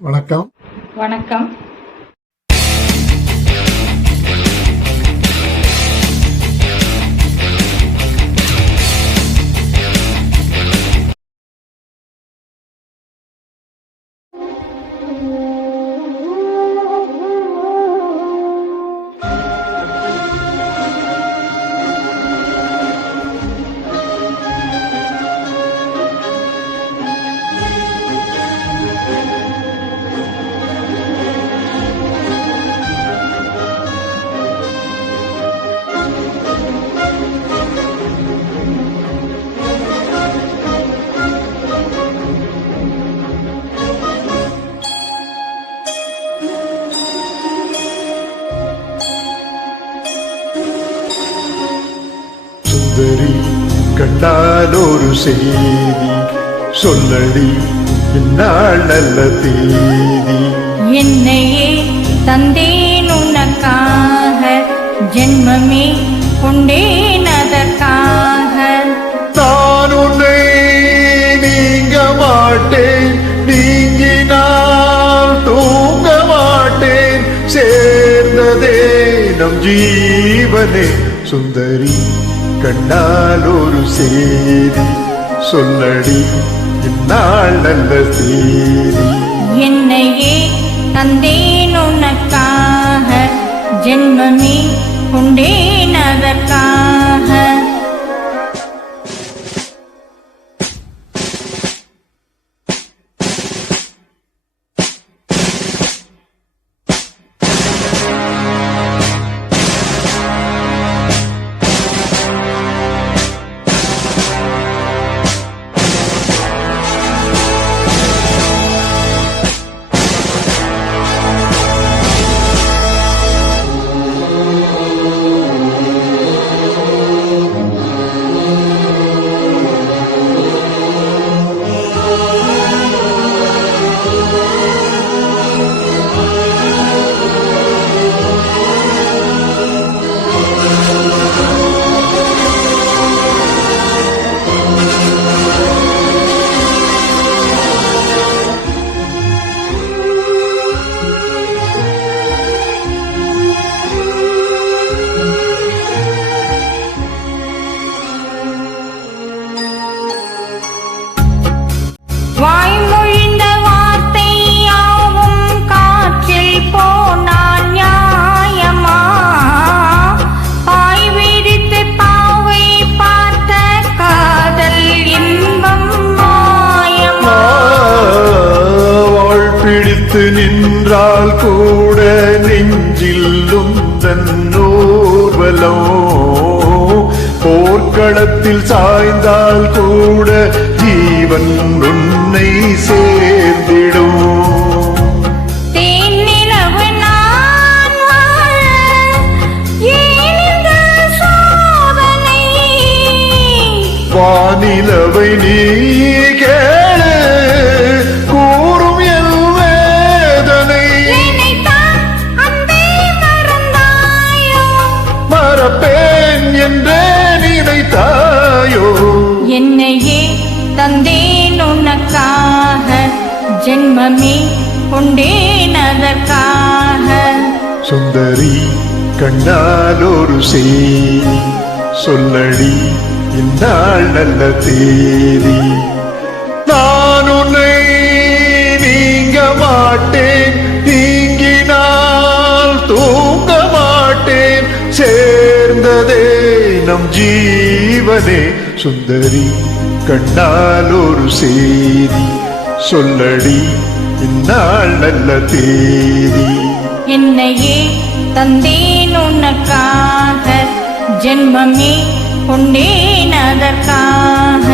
வணக்கம். வணக்கம். சுந்தரி கண்டால் ஒரு செய்தி சொல்லடி, இந்நாள் நல்ல தேதி. என்னையே தந்தேன் உனக்காக, ஜென்மமே கொண்டேன் அதற்காக. நான் உன்னை நீங்க மாட்டேன், நீங்கினால் தூங்க மாட்டேன். சேர்ந்ததே நம் ஜீவனே. சுந்தரி கண்ணால் ஒரு செய்தி சொல்லடி, இந்நாள் நல்ல செய்தி. என்னையே தந்தேன் உனக்காக, ஜென்மமே கொண்டேன் அதற்காக. வாய்மொழிந்த வார்த்தை யாவும் காற்றில் போனால் நியாயமா? பாய் விரித்து பாவை பார்த்த காதல் இன்பம் மாயமா? வாழ் பிடித்து நின்றால் கூட நெஞ்சில் உந்தன் ஊர்வலம். போர்க்களத்தில் சாய்ந்தால் கூட ஜீவன் உன்னை சேர்ந்திடும். தேனிலவு நான் வாழ ஏன் இந்த சோதனை? வானிலவை நீ கேளு, கூறும் என் வேதனை. என்னைத்தான் அன்பே மறந்தாயோ? மறப்பேன் என்றே நினைத்தாயோ? என்னையே தந்தேன் உனக்காக, ஜென்மமே கொண்டேன் அதற்காக. சுந்தரி கண்ணால் ஒரு செய்தி சொல்லடி, இந்நாள் நல்ல தேதி. நான் உன்னை நீங்க மாட்டேன், நீங்கினால் தூங்க மாட்டேன். சேர்ந்ததே நம் ஜீவனே. சுந்தரி கண்ணால் ஒரு செய்தி சொல்லடி, இந்நாள் நல்ல தேதி. என்னையே தந்தேன் உனக்காக, ஜென்மமே கொண்டேன் அதற்காக.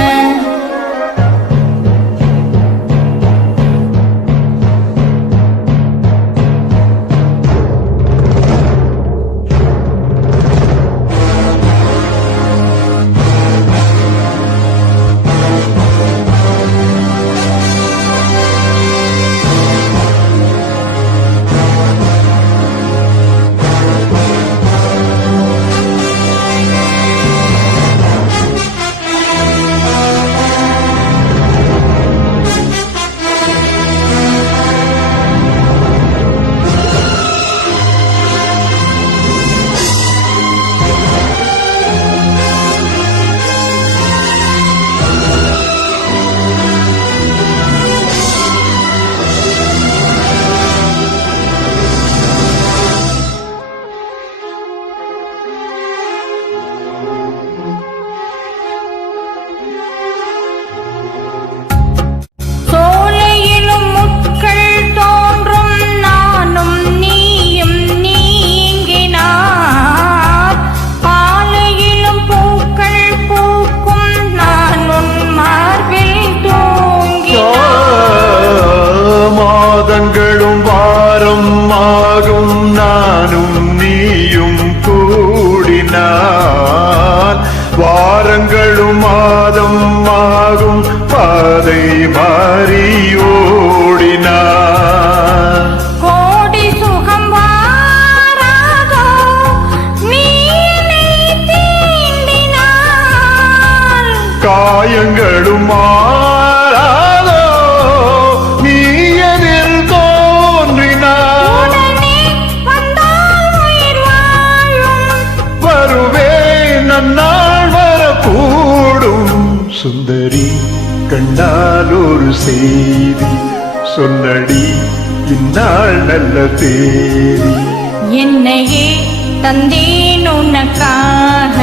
மாதம் ஆகும் நானும் நீயும் கூடினால் வாரங்களும் மாதம் ஆகும் பாதை மாறி ஓடினார் கோடி சுகம் வாராதோ நீ என்னை தீண்டினால் காயங்களும் மாறாதோ நீ எதில் தோன்றினார் உடனே வந்தால் உயிர் வாழும் வருவேன் நன்னாள் வரக்கூடும் சுந்தரி கண்ணால் ஒரு செய்தி சொல்லடி இந்நாள் நல்ல தேதி என்னையே தந்தேன் உனக்காக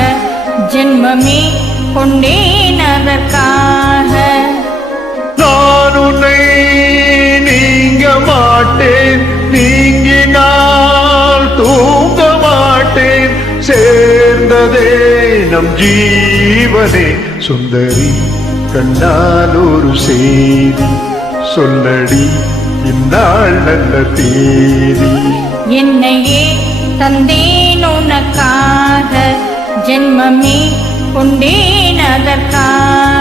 ஜென்மமே கொண்டேன் அதற்காக நான் உன்னை நீங்க மாட்டேன் நீங்கினால் தூங்க மாட்டேன் சேர்ந்ததே நம் ஜீவனே சுந்தரி கண்ணால் ஒரு செய்தி சொல்லடி இந்நாள் நல்ல தேதி என்னையே தந்தேன் உனக்காக ஜென்மமே கொண்டேன் அதற்காக